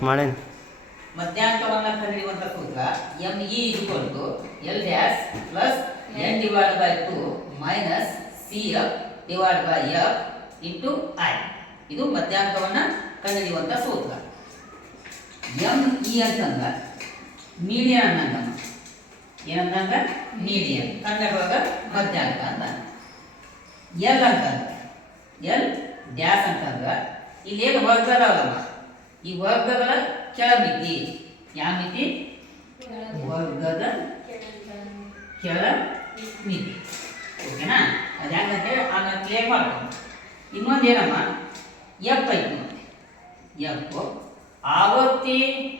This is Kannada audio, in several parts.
ಮಾಡೇನಿ. ಮಧ್ಯಾಂಕವನ್ನ ಕಂಡುಹಿಡಿಯುವಂತ ಸೂತ್ರ M E equal to L dash plus N divide by two minus C F divide by F into I ಇದು ಮಧ್ಯಾಂಕವನ್ನ ಕಂಡುಹಿಡಿಯುವಂತ ಸೂತ್ರ ಎಂ ಇ ಅಂತಂದ್ರ ಮೀಡಿಯನ್ ಅನ್ನಂಗ ಏನಂತಂದ್ರೆ ಮೀಡಿಯನ್ ಕನ್ನಡದೊಳಗ ಮಧ್ಯಾಂಕ ಅಂತ. ಎಲ್ ಅಂತಂದ್ರೆ ಎಲ್ ಡ್ಯಾಶ್ ಅಂತಂದ್ರೆ ಇಲ್ಲೇನು ಅದಾವಲ್ಲ ಈ ವರ್ಗಗಳ ಕೆಳಮಿತಿ. ಯಾವ ಮಿತಿ ವರ್ಗದ ಕೆಳ ಮಿತಿ ಓಕೆನಾ? ಅದು ಹೆಂಗಂತೇಳಿ ಅದನ್ನ ಕ್ಲಿಯರ್ ಮಾಡ್ಕೊಂಡು ಇನ್ನೊಂದು ಏನಮ್ಮ ಎಫ್ ಐತಿ ನೋಡಿ ಆವರ್ತಿ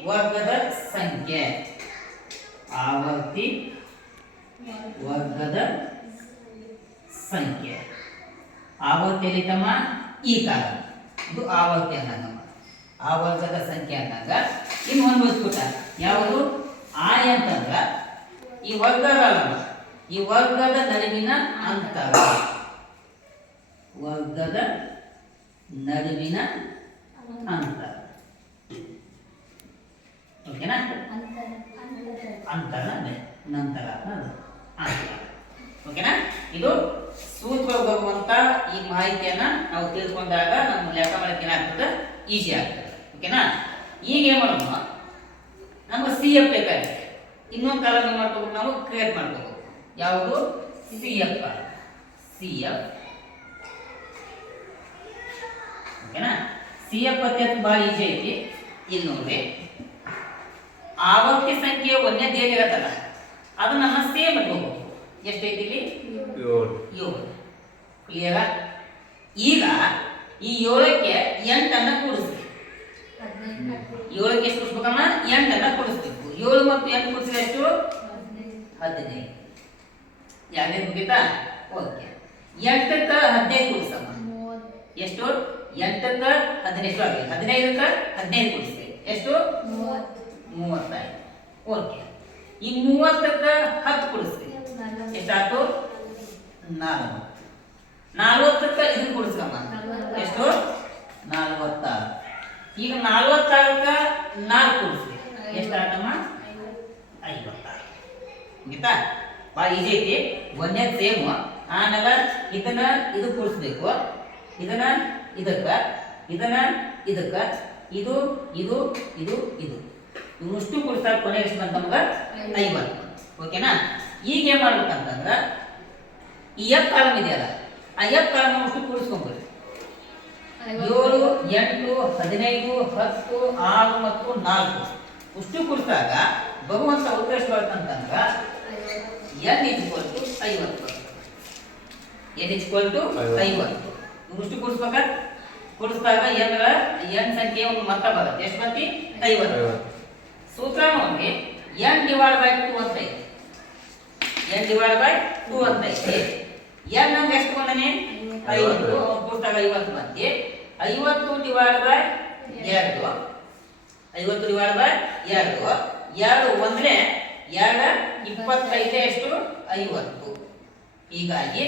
ವರ್ಗದ ಸಂಖ್ಯೆ. ಆವರ್ತಿ ವರ್ಗದ ಸಂಖ್ಯೆ. ಆವರ್ತಿ ತಮ್ಮ ಈ ಕಾಲ ಇದು ಆವರ್ತಿ ಅನ್ನಂಗಮ್ಮ ಆ ವರ್ಗದ ಸಂಖ್ಯೆ ಅಂದಾಗ ಇನ್ನು ಒಂದು ಯಾವುದು? ಆಯ್ ಅಂತಂದ್ರ ಈ ವರ್ಗದ ಈ ವರ್ಗದ ನಡುವಿನ ಅಂತರ ವರ್ಗದ ನಡುವಿನ ಅಂತರ. ಓಕೆನಾ? ಅಂತರ ನಂತರ ಅಂತರ. ಓಕೆನಾ? ಇದು ಸೂತ್ರ ಬರುವಂತ ಈ ಮಾಹಿತಿಯನ್ನ ನಾವು ತಿಳ್ಕೊಂಡಾಗ ನಮ್ಮ ಲೆಕ್ಕ ಮಾಡಕ್ಕೆ ಏನಾಗ್ತದೆ ಈಸಿ ಆಗ್ತದೆ. ಓಕೆನಾ? ಈಗ ಏನು ಮಾಡೋಣ ನಮಗೆ ಸಿ ಎಫ್ ಬೇಕಾಗಿದೆ ಇನ್ನೊಂದು ಕಾಲಮ್ ಏನ್ ಮಾಡ್ಕೋಬೇಕು ನಾವು? ಕ್ರಿಯೇಟ್ ಮಾಡ್ಕೋಬೇಕು. ಯಾವುದು? C F column C F ಓಕೆನಾ? ಸಿ ಎಫ್ ಅತ್ಯಂತ ಭಾಳ ಈಜಿ ಐತಿ. ಇಲ್ಲಿ ನೋಡ್ರಿ. ಸಂಖ್ಯೆ ಒಂದೇ ಏನಿರತ್ತಲ್ಲ ಅದು ನಮ್ಮ ಸೇಮ್ ಇಟ್ಕೋಬೇಕು ಎಷ್ಟೈತಿ ಇಲ್ಲಿ? ಏಳು. ಕ್ಲಿಯರ ಈಗ ಈ ಏಳಕ್ಕೆ ಎಂಟನ್ನು ಕೂಡಿಸ್ಬೇಕು ಏಳಕ್ಕೆ ಎಷ್ಟು ಕೂಡಿಸ್ಬೇಕಮ್ಮ? ಎಂಟನ್ನ ಕೊಡಿಸ್ಬೇಕು. ಏಳು ಮತ್ತು ಎಂಟು ಕೂಡಿಸಿದ್ರೆ ಎಷ್ಟು? ಹದಿನೈದು. ಯಾವ್ದು ಮುಗಿತಾ? ಓಕೆ. ಎಂಟಕ್ಕೆ ಹದಿನೈದು ಕೂಡಿಸಮ್ಮ. ಎಷ್ಟು? ಎಂಟಕ್ಕೆ ಹದಿನೈದು. ಆಗಲಿ ಹದಿನೈದಕ್ಕೆ ಹದಿನೈದು ಕೂಡಿಸ್ತೀವಿ ಎಷ್ಟು? ಮೂವತ್ತೈದು ಓಕೆ. ಈ ಮೂವತ್ತಕ್ಕೆ ಹತ್ತು ಕೊಡಿಸ್ತೀವಿ ಎಷ್ಟಾಯ್ತು? ನಾಲ್ಕು. ನಾಲ್ವತ್ತಕ್ಕೆ ಇದು ಕೂಡಿಸ್ಕಮ್ಮ ಎಷ್ಟು? ನಾಲ್ವತ್ತಾರು. ಈಗ ನಾಲ್ವತ್ತಾರಕ್ಕ ನಾಲ್ಕು ಕೂಡಿಸಿ ಎಷ್ಟಾಗಮ್ಮ ಐವತ್ತಾರು. ಮುಗಿತಾ? ಭಾಳ ಈಜಿ ಐತಿ. ಒಂದೇ ಸೇಮ್ ಆಮೇಲೆ ಇದನ್ನ ಇದು ಕೂಡಿಸ್ಬೇಕು ಇದನ್ನ ಇದಕ್ಕ ಇದನ್ನ ಇದಕ್ಕ, ಇದು ಇದು ಇದು ಇದು. ಇವಷ್ಟು ಕೂಡಿಸ್ತಾರೆ ಕೊನೆ ಎಷ್ಟು ಬಂತ ನಮ್ಗೆ? ಐವತ್ತು. ಓಕೆನಾ? ಈಗ ಏನ್ ಮಾಡ್ಬೇಕಂತಂದ್ರ, ಈ ಎಫ್ ಕಾಲಮ್ ಇದೆಯಲ್ಲ, ಆ ಎಫ್ ಕಾಲಮ್ ಅಷ್ಟು ಕೂಡಿಸ್ಕೊಂಡ್ಬಿಡ್ರಿ ಏಳು ಎಂಟು ಹದಿನೈದು ಹತ್ತು ಆರು ಮತ್ತು ನಾಲ್ಕು. ಅಷ್ಟು ಕುರಿತಾಗ ಭಗವಂತ ಉದ್ದೇಶ ಬರ್ತಂತಂದ್ರ ಎನ್ ಇಚ್ ಟು ಐವತ್ತು. ಎನ್ ಇಜ್ಕೊಲ್ ಟು ಐವತ್ತು. ಇಷ್ಟು ಕುಡಿಸ್ಬೇಕ? ಕುಡಿಸ್ದಾಗ ಏನರ ಎನ್ ಸಂಖ್ಯೆ ಒಂದು ಮೊತ್ತ ಬರುತ್ತೆ. ಎಷ್ಟು ಬಂತಿ? ಐವತ್ತು. ಸೂತ್ರ ನೋಡಿ. ಎನ್ ಡಿವೈಡ್ ಬೈ ಟು ಅಂತ ಐತಿ ಎನ್ ಡಿವೈಡ್ ಬೈ ಟು ಅಂತ ಐತಿ ಎನ್ ಅಂದ್ರೆ ಎಷ್ಟು ಬಂದನೆ? ಐವತ್ತು. ಕುಡಿಸ್ದಾಗ ಐವತ್ತು ಬಂತಿ. ಐವತ್ತು ಡಿವೈಡ್ ಬೈ ಎರಡು. ಐವತ್ತು ಡಿವೈಡ್ ಬೈ ಎರಡು. ಎರಡು ಒಂದ್ರೆ ಎರಡು ಇಪ್ಪತ್ತೈದು ಎಷ್ಟು? ಐವತ್ತು. ಹೀಗಾಗಿ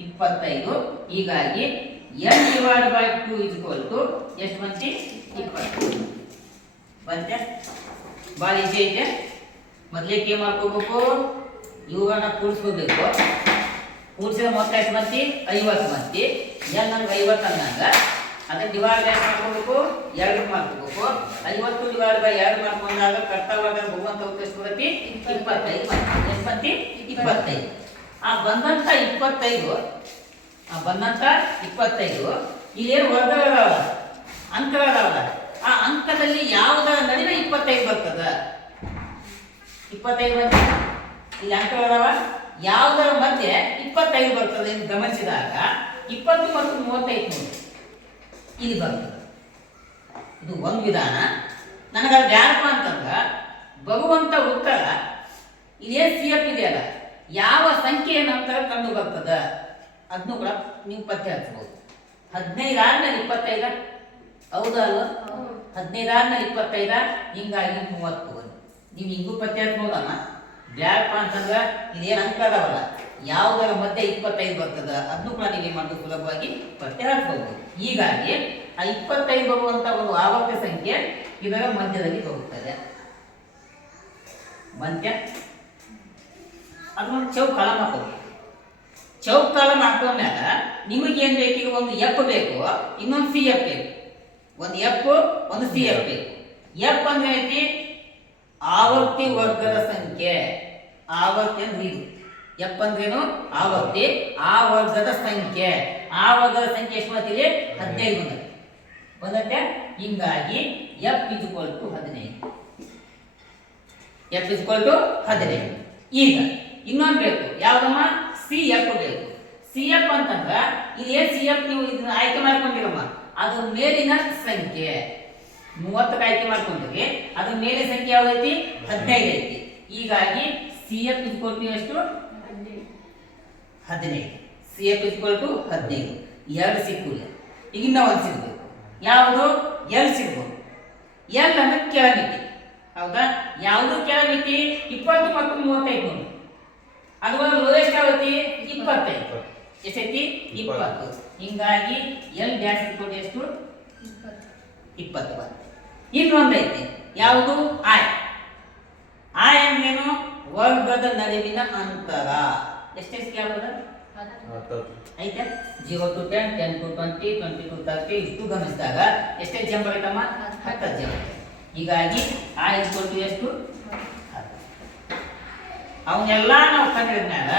ಇಪ್ಪತ್ತೈದು. ಹೀಗಾಗಿ N divide by two equal to ಎಷ್ಟು ಬಂತಿ? ಇಪ್ಪತ್ತು. ಬಂತೆ? ಭಾಳ ಈಸಿ ಐತೆ. ಮೊದ್ಲಿಕ್ಕೆ ಏನು ಮಾಡ್ಕೋಬೇಕು ಇವುಗಳನ್ನ ಕೂಡಿಸ್ಕೋಬೇಕು. ಕೂಡಿಸಿದ ಮೊತ್ತ ಎಷ್ಟು ಮತ್ತಿ ಐವತ್ತು ಮತ್ತಿ ಎಲ್ ನಮ್ಗೆ ಐವತ್ತು ಅಂದಂಗ, ಅದನ್ನ ಡಿವೈಡ್ ಎಷ್ಟು ಮಾಡ್ಕೋಬೇಕು? ಎರಡು ಮಾಡ್ಕೋಬೇಕು. ಐವತ್ತು ಡಿವೈಡ್ ಬೈ ಎರಡು ಮಾಡ್ಕೊಂಡಾಗ ಕರ್ತವ್ಯ ಭಗವಂತ ಎಷ್ಟು ಬರುತ್ತೆ ಇಪ್ಪತ್ತೈದು ಎಷ್ಟು ಮತ್ತಿ ಇಪ್ಪತ್ತೈದು. ಆ ಬಂದಂತ ಇಪ್ಪತ್ತೈದು, ಆ ಬಂದಂತ ಇಪ್ಪತ್ತೈದು, ಇಲ್ಲೇನು ವರ್ಗಗಳವ? ಅಂಕಗಳದಾವಲ್ಲ ಆ ಅಂಕದಲ್ಲಿ ಯಾವುದರ ನಡುವೆ ಇಪ್ಪತ್ತೈದು ಬರ್ತದ? ಇಪ್ಪತ್ತೈದು ಬಂದ ಇಲ್ಲಿ ಅಂಕಗಳದಾವ ಯಾವುದರ ಮಧ್ಯೆ ಇಪ್ಪತ್ತೈದು ಬರ್ತದೆ ಎಂದು ಗಮನಿಸಿದಾಗ ಇಪ್ಪತ್ತು ಮತ್ತು ಮೂವತ್ತೈದು ನೋಡಿ. ಇಲ್ಲಿ ಬರ್ತದೆ ಇದು ಒಂದು ವಿಧಾನ. ನನಗೆ ಯಾರಪ್ಪ ಅಂತಂದ್ರ ಬರುವಂತ ಉತ್ತರ ಇದೇ ಸಿ ಎಫ್ ಇದೆಯಲ್ಲ ಯಾವ ಸಂಖ್ಯೆಯ ನಂತರ ಕಂಡು ಬರ್ತದ? ಅದನ್ನು ಕೂಡ ನೀವು ಪತ್ತೆ ಹಚ್ಬೋದು ಹದಿನೈದು ಆದ್ಮೇಲೆ ಇಪ್ಪತ್ತೈದ? ಹೌದಾ ಅಲ್ವಾ? ಹದಿನೈದು ಆದ್ಮೇಲೆ ಇಪ್ಪತ್ತೈದ ಹಿಂಗಾಗಿ ಮೂವತ್ತು. ನೀವು ಹಿಂಗೂ ಪತ್ತೆ ಹಚ್ಬೋದಮ್ಮ ಬ್ಯಾಡಪ್ಪ ಅಂತಂದ್ರೆ, ಇದೇನು ಅಂಕ ಅದಾವಲ್ಲ ಯಾವುದರ ಮಧ್ಯೆ ಇಪ್ಪತ್ತೈದು ಬರ್ತದ ಅದನ್ನು ಕೂಡ ನೀವೇನ್ ಮಾಡೋದು ಸುಲಭವಾಗಿ ಪತ್ತೆ ಹಾಕ್ಬಹುದು ಹೀಗಾಗಿ, ಆ ಇಪ್ಪತ್ತೈದು ಬರುವಂತ ಒಂದು ಆವರ್ತ ಸಂಖ್ಯೆ ಇದರ ಮಧ್ಯದಲ್ಲಿ ಹೋಗುತ್ತದೆ. ಮಧ್ಯ. ಅದನ್ನ ಚೌಕ್ ಕಾಲಮ್ ಹಾಕೋದು. ಚೌಕ್ ಕಾಲಮ್ ನಿಮಗೆ ಏನ್ ಬೇಕು? ಈಗ ಒಂದು ಎಪ್ ಬೇಕು, ಇನ್ನೊಂದು ಸಿ ಎಫ್ ಬೇಕು. ಒಂದು ಎಫ್ ಒಂದು ಸಿ ಎಫ್ ಬೇಕು. ಎಪ್ ಅಂದ್ರೆ ಆವರ್ತಿ ವರ್ಗದ ಸಂಖ್ಯೆ. ಆವರ್ತಿ ಅಂದ್ರೆ ಇದು ಎಫ್ ಅಂದ್ರೇನು ಆವರ್ತಿ ಆ ವರ್ಗದ ಸಂಖ್ಯೆ. ಆ ವರ್ಗದ ಸಂಖ್ಯೆ ಎಷ್ಟು ಬರ್ತೀವಿ ಹದಿನೈದು ಬಂದ ಬಂದತ್ತೆ ಹಿಂಗಾಗಿ ಎಫ್ ಇಸ್ಕೋಲ್ ಟು ಹದಿನೈದು. ಎಫ್ ಇಸ್ ಟು ಹದಿನೈದು. ಈಗ ಇನ್ನೊಂದು ಬೇಕು. ಯಾವ್ದಮ್ಮ? ಸಿ ಎಫ್ ಬೇಕು. ಸಿ ಎಫ್ ಅಂತಂದ್ರೆ ಇಲ್ಲಿ ಏನ್ ಸಿ ಎಫ್ ನೀವು ಇದನ್ನ ಆಯ್ಕೆ ಮಾಡ್ಕೊಂಡಿರಮ್ಮ? ಅದ್ರ ಮೇಲಿನ ಸಂಖ್ಯೆ. ಮೂವತ್ತಕ್ಕೆ ಆಯ್ಕೆ ಮಾಡ್ಕೊಂಡ್ರಿ ಅದ್ರ ಮೇಲಿನ ಸಂಖ್ಯೆ ಯಾವ್ದೈತಿ? ಹದಿನೈದು ಐತಿ. ಹೀಗಾಗಿ ಸಿ ಎಫ್ ಇಸ್ ಟು ಎಷ್ಟು? ಹದಿನೈದು. ಸಿ ಎಫ್ ಇಸ್ ಟು ಹದಿನೈದು. ಎರಡು ಸಿಕ್ಕಿಲ್ಲ ಈಗ ಇನ್ನೂ ಒಂದು ಸಿಗಬೇಕು. ಯಾವುದು? ಎಲ್ ಸಿಗ್ಬೋದು. ಎಲ್ ಅಂದ್ರೆ ಕೆಳಮಿತಿ ಹೌದಾ? ಯಾವುದು ಕೆಳಮಿತಿ ಇಪ್ಪತ್ತು ಮತ್ತು ಮೂವತ್ತೈದು ಅದು ಒಂದು ಲೋಯೆಸ್ಟ್ ಯಾವತಿ ಇಪ್ಪತ್ತೈದು. ಎಷ್ಟೈತಿ? ಇಪ್ಪತ್ತು. ಹಿಂಗಾಗಿ ಎಲ್ ಡ್ಯಾಶ್ ಇಟ್ಕೊಂಡು ಎಷ್ಟು? ಇಪ್ಪತ್ತು. ಬರುತ್ತೆ ಇನ್ನೊಂದೈತಿ. ಯಾವುದು? ಆಯ್ ಆಯ್ ಅಂದ್ರೇನು ವರ್ಗದ ನಡುವಿನ ಅಂತರ. ಎಷ್ಟೆಷ್ಟು ಕೇಳ್ಬೋದ ಐತೆ? Zero to ten ten to twenty twenty to thirty ಇಷ್ಟು ಗಮನಿಸಿದಾಗ ಎಷ್ಟೇ ಜಂಪ್ ಆಗೈತಮ್ಮ ಹತ್ತು ಜಂಪ್ ಹೀಗಾಗಿ ಆ ಇಸ್ಕೊಟ್ಟು ಎಷ್ಟು? ಹತ್ತು. ಅವನ್ನೆಲ್ಲ ನಾವು ಕಂಡಿದ್ಮ್ಯಾಗ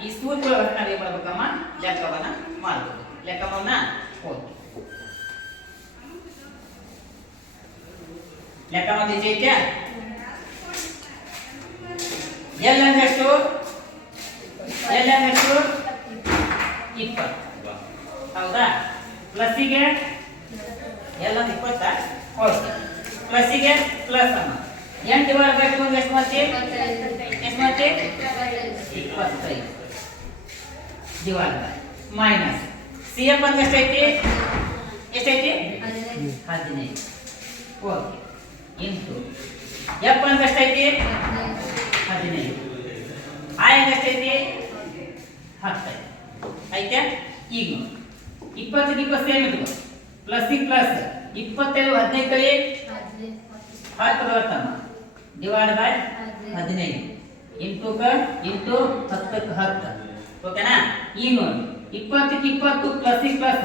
ಈ ಸೂತ್ರ ರಚನೆ ಏನ್ ಮಾಡ್ಬೇಕಮ್ಮ? ಲೆಕ್ಕವನ್ನ ಮಾಡ್ಬೇಕು ಲೆಕ್ಕವನ್ನ ಓಕೆ ಲೆಕ್ಕ ಮಾಡಿ ಐತೆ ಎಲ್ ಅಂದ್ರೆ ಎಷ್ಟು ಎಲ್ ಅಂದ್ರೆ ಎಷ್ಟು ಇಪ್ಪತ್ತು. ಹೌದಾ? ಪ್ಲಸ್ಸಿಗೆ ಎಲ್ಲ ಇಪ್ಪತ್ತ? ಓಕೆ ಪ್ಲಸ್ಸಿಗೆ ಪ್ಲಸ್ ಅಮ್ಮ. ಎಂಟು ಡಿವೈಡ್ ಬೈ ಟು ಎಷ್ಟು ಮಾಡ್ತಿ ಎಷ್ಟು ಮಾಡ್ತಿ ಇಪ್ಪತ್ತೈದು. Divide by minus C F ಅಂದ್ರೆ ಎಷ್ಟೈತಿ ಎಷ್ಟೈತಿ ಹದಿನೈದು. ಓಕೆ ಇಂಟು ಎಫ್ ಅಂದ್ರೆ ಎಷ್ಟೈತಿ ಆಯ್ ಅಂದ್ರೆ ಎಷ್ಟೈತಿ ಹತ್ತೈದು ಐತೆ ಈಗ ಇಪ್ಪತ್ತಕ್ಕೆ ಇಪ್ಪತ್ತು ಸೇಮ್ ಇದು ಪ್ಲಸ್ಸಿಗೆ ಪ್ಲಸ್ ಇಪ್ಪತ್ತೈದು ಹದಿನೈದು ಹತ್ತು ಬರುತ್ತಮ್ಮ. ಡಿವೈಡ್ ಬೈ ಹದಿನೈದು. ಕ? ಇಂಟು ಹತ್ತಕ್ಕೆ ಹತ್ತು. ಓಕೆನಾ? ಈಗ ನೋಡಿ. ಇಪ್ಪತ್ತಕ್ಕೆ ಇಪ್ಪತ್ತು ಪ್ಲಸ್ ಪ್ಲಸ್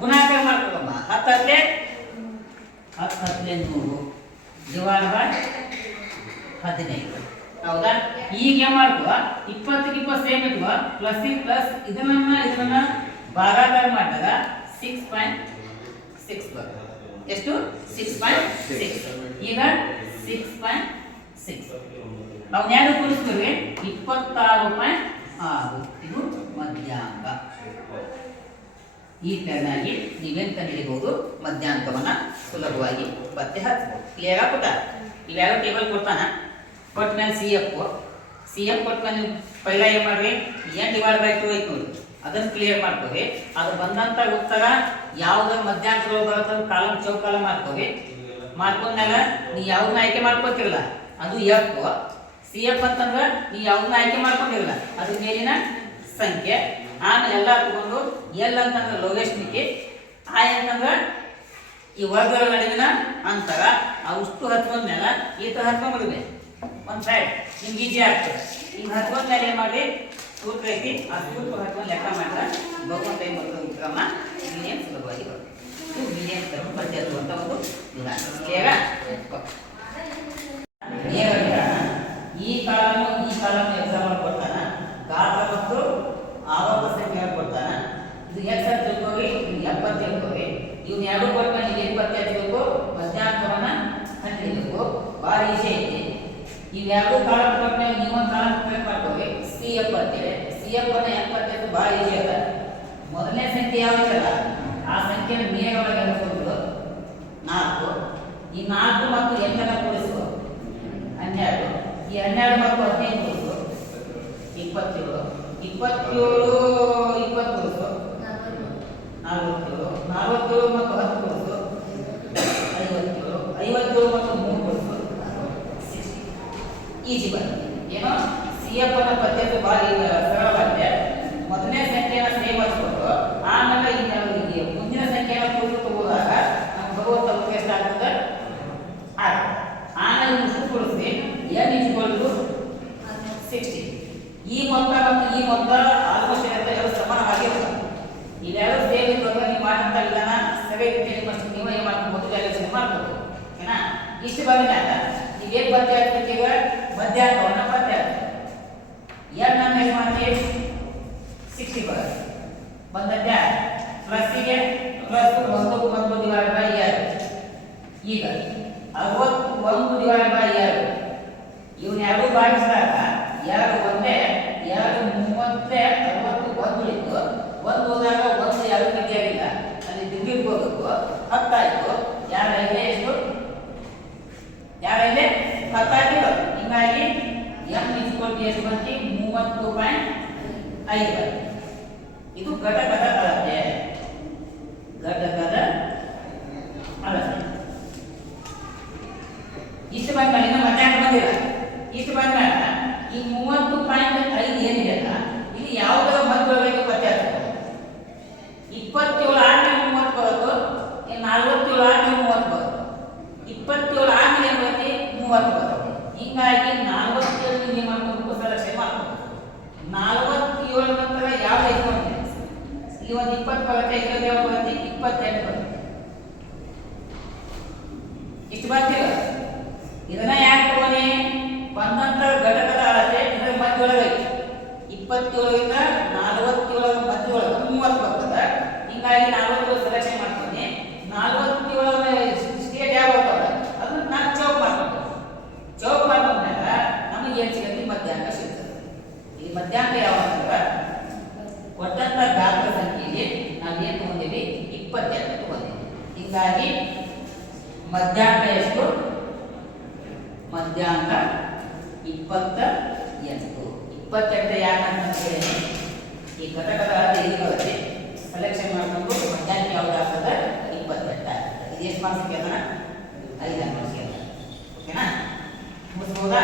ಗುಣಾಕಾರ ಮಾಡ್ಕೊಳಮ್ಮ. ಹತ್ತು ಹತ್ತಲೆ ಹತ್ತು ಹತ್ತಲೆ ನೂರು. ಡಿವೈಡ್ ಬೈ ಹದಿನೈದು. ಹೌದಾ? ಈಗ ಏನ್ ಮಾಡ್ಕೋ? ಇಪ್ಪತ್ತಕ್ಕೆ ಇಪ್ಪತ್ತು ಸೇಮ್ ಇಟ್ಕೋ ಪ್ಲಸ್ ಪ್ಲಸ್ ಇದನ್ನ ಇದನ್ನ ಭಾಗಾಕಾರ ಮಾಡಿದಾಗ ಸಿಕ್ಸ್ ಪಾಯಿಂಟ್ ಸಿಕ್ಸ್ ಎಷ್ಟು? ಸಿಕ್ಸ್ ಪಾಯಿಂಟ್ ಸಿಕ್ಸ್ ಈಗ ಸಿಕ್ಸ್ ಪಾಯಿಂಟ್ ಸಿಕ್ಸ್ ಅವ್ನ ಯಾರು ಕೂರಿಸ್ತೀವಿ ಇಪ್ಪತ್ತಾರು ಪಾಯಿಂಟ್ ಆರು. ಇದು ಮಧ್ಯಾಂಕ. ಈ ತೆರನಾಗಿ ನೀವೇನು ಕಂಡಿಡಿಬಹುದು ಮಧ್ಯಾಂಕವನ್ನ ಸುಲಭವಾಗಿ ಪತ್ತೆ ಹಚ್ಚಬಹುದು. ಕ್ಲಿಯರ್ ಆಗ್ಬಿಟ್ಟ? ಇಲ್ಲೆಲ್ಲ ಟೇಬಲ್ ಕೊಡ್ತಾನ? ಕೊಟ್ಟ ಮೇಲೆ ಸಿ ಎಫ್ ಸಿ ಎಫ್ ಕೊಟ್ಟ ಮೇಲೆ ನೀವು ಪೈಲ ಏನು ಮಾಡ್ರಿ. ಏನ್ ಡಿವೈಡ್ ಬೈ ಟು ಐತಿ ನೋಡಿ. ಅದನ್ನ ಕ್ಲಿಯರ್ ಮಾಡ್ಕೋರಿ. ಅದು ಬಂದಂತ ಉತ್ತರ ಯಾವ್ದು ಮಧ್ಯಾಂಕಗಳು ಬರುತ್ತೆ ಕಾಲಂ ಚೌಕಾಲ ಮಾಡ್ಕೋರಿ. ಮಾಡ್ಕೊಂಡ್ಮೇಲೆ ನೀ ಯಾವ್ದನ್ನ ಆಯ್ಕೆ ಮಾಡ್ಕೋತಿರಲ್ಲ ಅದು ಎಫ್ ಸಿ ಎಫ್ ಅಂತಂದ್ರೆ ನೀ ಯಾವ್ದನ್ನ ಆಯ್ಕೆ ಮಾಡ್ಕೊಂಡಿರಲ್ಲ ಅದ್ರ ಮೇಲಿನ ಸಂಖ್ಯೆ. ಆಮೇಲೆ ಎಲ್ಲ ತಗೊಂಡು ಎಲ್ ಅಂತಂದ್ರೆ ಲೋಗೆಸ್ಟ್ ಆ ಏನಂದ್ರೆ ಈ ವರ್ಗಗಳ ನಡುವಿನ ಅಂತರ. ಅಷ್ಟು ಹತ್ಕೊಂಡ್ಮೇಲೆ ಈ ಥರ ಹತ್ಕೊಂಡ್ಬಿಡ್ಬೇಕು. ಒಂದು ಸೈಡ್ ನಿಮ್ಗೆ ಈಜಿ ಆಗ್ತದೆ. ಹಿಂಗೆ ಹತ್ಕೊಂಡ್ಮೇಲೆ ಏನು ಮಾಡಿ ಸೂತ್ರ ಐತಿ. ಆ ಹತ್ಕೊಂಡು ಲೆಕ್ಕ ಮಾಡಿದ್ರೆ ಭಗವಂತ ಟೈಮ್ ಬರ್ತದೆ ಕ್ರಮ ಮೀಡಿಯಂ ಸುಲಭವಾಗಿ ಬರ್ತದೆ ಇದು ಕ್ರಮ ಪದ್ಧತಿ ಅಂತ ಒಂದು ವಿಧಾನ ಕ್ಲಿಯರಾ ನೇರ ಈ ಕಾಲಮು ಈ ಕಾಲಮ್ ಎಕ್ಸಾಮ್ ಕೊಡ್ತಾನ ಗಾತ್ರ ಮತ್ತು ಆವರ್ತ ಸಂಖ್ಯೆ ಕೊಡ್ತಾನ ಇದು ಎಕ್ಸ್ ಅಂತ ತಿಳ್ಕೊವಿ ಇದು ಎಪ್ಪತ್ತು ತಿಳ್ಕೊವಿ ಇವ್ನ ಎರಡು ಕೊಟ್ಟ ನೀವು ಎಪ್ಪತ್ತು ಹಚ್ಚಬೇಕು ಮಧ್ಯಾಹ್ನವನ್ನ ಹಂಚಬೇಕು ಭಾಳ ಈಸಿ ಐತಿ ಇವೆರಡು ಕಾಲಮ್ ಕೊಟ್ಟ ನೀವು ನೀವೊಂದು ಕಾಲಮ್ ಕರೆಕ್ಟ್ ಮಾಡ್ಕೋವಿ ಸಿ ಎಪ್ಪತ್ತೇಳಿ. ಸಿ ಎಫ್ ಅನ್ನ ಎಪ್ಪತ್ತೈದು ಭಾಳ ಈಸಿ ಅದ. ಮೊದಲನೇ ಸಂಖ್ಯೆ ಯಾವ್ದಲ್ಲ ಆ ಸಂಖ್ಯೆ ನೇರವಾಗಿ ಅನ್ಸ್ಕೊಂಡು ನಾಲ್ಕು. ಈ ನಾಲ್ಕು ಮತ್ತು ಎಂಟನ್ನ ಕೂಡಿಸುವ ಹನ್ನೆರಡು. ಈ ಹನ್ನೆರಡು ಮತ್ತು ಹದಿನೈದು ಕೂಡಿಸು. ಇಪ್ಪತ್ತೇಳು. ಇಪ್ಪತ್ತೇಳು ಈಜಿ ಬರ್ತದೆ ಏನೋ ಸಿ ಎಫ್ ಅನ್ನ ಪದ್ಯಕ್ಕೆ ಬಹಳ ಈಗ ಸರಳವಾಗಿದೆ. ಮೊದಲನೇ ಸಂಖ್ಯೆಯನ್ನು ಸೇಮ್ ಹಚ್ಕೊಂಡು ಆಮೇಲೆ ಈಗ ಮುಂದಿನ ಸಂಖ್ಯೆಯನ್ನು ಕೂಡ ತಗೋದಾಗ ನಮ್ಗೆ ಬರುವಂತ ಭಗವಂತ ಉದ್ದೇಶ ಆಗ್ತದೆ? ಆಮೇಲೆ ಮುಗಿಸ್ಕೊಳಿಸಿ ಎನ್ ಇಸ್ಕೊಂಡು ಸಿಕ್ಸ್ಟಿ. ಈ ಮೊತ್ತ ಮತ್ತು ಈ ಮೊತ್ತ ಆಲ್ಮೋಸ್ಟ್ ಏನಂತ ಎರಡು ಸಮಾನವಾಗಿರ್ತದೆ ಇದೆರಡು ಸೇಮ್ ಇರುವಾಗ ನೀವು ಮಾಡಿದಂಥ ವಿಧಾನ ಸರಿ ನೀವು ನೀವೇ ಮಾಡ್ಕೊಂಡು ಮೊದಲು ಎಲ್ಲ ಮಾಡ್ಬೋದು ಏನಾ? ಇಷ್ಟು ಬಂದ ನೀವು ಹೇಗೆ ಬರ್ತೀಯ ಈಗ ಮಧ್ಯಾಹ್ನವನ್ನು ಪತ್ತೆ ಆಗ್ತದೆ ಎರಡು ನಾನು ಎಷ್ಟು ಮಾಡ್ತೀವಿ ಸಿಕ್ಸ್ಟಿ ಬರುತ್ತೆ ಬಂದದ್ದ ಪ್ಲಸ್ಸಿಗೆ ಪ್ಲಸ್ ಒಂದು ಒಂದು ಡಿವೈಡ್ ಬೈ ಎರಡು ಈಗ ಅರವತ್ತು ಒಂದು ಡಿವೈಡ್ ಬೈ ಎರಡು ಇವನ್ ಎರಡು ಭಾಗಿಸಿದಾಗ ಎರಡು ಒಂದೇ ಎರಡು ಮೂವತ್ತೇ ಅರವತ್ತು ಒಂದು ಉಳಿತು ಒಂದು ಹೋದಾಗ ಒಂದು ಎರಡು ಮಿತಿಯಾಗಿಲ್ಲ ಅಲ್ಲಿ ದುಡ್ಡಿಗೆ ಹೋಗಬೇಕು ಹತ್ತಾಯ್ತು ಎರಡು ಐದೇ ಎಷ್ಟು ಎರಡು ಐದೇ ಹತ್ತಾಯ್ತು ಹಿಂಗಾಗಿ ಎಂ ಇಸ್ಕೊಟ್ಟು ಎಷ್ಟು ಬಂತು ಮೂವತ್ತು ಪಾಯಿಂಟ್ ಐದು ಬಂತು ಇದು ಘಟಕದ ಅಳತೆ ಘಟಕದ ಅಳತೆ ಇಷ್ಟು ಬಂದ್ಮೇಲೆ ಇನ್ನು ಮಧ್ಯಾಹ್ನ ಬಂದಿಲ್ಲ ಇಷ್ಟು ಬಂದ್ಮೇಲೆ ಈ ಮೂವತ್ತು ಪಾಯಿಂಟ್ ಐದು ಏನಿದೆ ಅಲ್ಲ ಇದು ಯಾವುದರ ಮಧ್ಯೊಳಗೆ ಪತ್ತೆ ಆಗ್ತದೆ ಇಪ್ಪತ್ತೇಳು ಆದ್ಮೇಲೆ ಮೂವತ್ತು ಬರೋದು ಇನ್ನು ನಲ್ವತ್ತೇಳು ಆದ್ಮೇಲೆ ಮೂವತ್ತು ಬರೋದು ಇಪ್ಪತ್ತೇಳು ಆದ್ಮೇಲೆ ಏನು ಬರುತ್ತೆ ಮೂವತ್ತು ಬರುತ್ತೆ ಹಿಂಗಾಗಿ ನಲವತ್ತೇಳು ನೀವು ಮಾಡ್ಕೊಂಡು ಸೆಲೆಕ್ಷನ್ ನಲವತ್ತೇಳು ನಲ್ವತ್ತೇಳು ನಂತರ ಯಾವ ಇಟ್ಕೊಂಡಿದೆ ಇಲ್ಲಿ ಒಂದು ಇಪ್ಪತ್ತು ಬರುತ್ತೆ ಇನ್ನೊಂದು ಯಾವ ಬರುತ್ತೆ ಇಪ್ಪತ್ತೆಂಟು ಬರುತ್ತೆ ಇಷ್ಟು ಬರ್ತೀರ ಇದನ್ನ ಯಾಕೆ ತಗೋನಿ ಬಂದಂತ ಘಟಕದ ಅಳತೆ ಇದರ ಮಧ್ಯೊಳಗೆ ಐತಿ. ಇಪ್ಪತ್ತೇಳರಿಂದ ನಲವತ್ತೇಳರ ಮಧ್ಯೊಳಗೆ ಮೂವತ್ತು ಬರ್ತದೆ. ಹಿಂಗಾಗಿ ನಲವತ್ತೇಳು ಸೆಲೆಕ್ಷನ್ ಮಾಡ್ತೀನಿ ನಲವತ್ತೇಳರ ಸ್ಟೇಟ್ ಯಾವ ಬರ್ತಾವ ಅದನ್ನ ನಾನು ಚೌಕ್ ಮಾಡ್ಕೊಂಡು ಚೌಕ್ ಮಾಡ್ಕೊಂಡಾಗ ನಮಗೆ ಏನು ಸಿಗತ್ತೆ ಮಧ್ಯಾಹ್ನ ಸಿಗ್ತದೆ ಮಧ್ಯಾಹ್ನ ಯಾವಾಗ ಕೊಟ್ಟಂತ ಗಾತ್ರ ಸಂಖ್ಯೆಗೆ ನಾವು ಏನು ತಗೊಂಡೀವಿ? ಇಪ್ಪತ್ತೆಂಟು ತಗೊಂಡೀವಿ. ಹೀಗಾಗಿ ಮಧ್ಯಾಹ್ನ ಎಷ್ಟು? ಮಧ್ಯಾಹ್ನ ಇಪ್ಪತ್ತ ಎಂಟು ಇಪ್ಪತ್ತೆಂಟು ಯಾಕಂತ ಹೇಳಿ ಈ ಘಟಕದ ಬರುತ್ತೆ ಸೆಲೆಕ್ಷನ್ ಮಾಡಿಕೊಂಡು ಮಧ್ಯಾಹ್ನ ಯಾವ್ದು ಆಗ್ತದೆ? ಇಪ್ಪತ್ತೆಂಟು ಆಗ್ತದೆ. ಇದು ಎಷ್ಟು ಮಾರ್ಕ್ಸ್ ಕೇಳೋಣ ಐದು ಓಕೆನಾ ಮುಗಿಸ್ಬೋದಾ?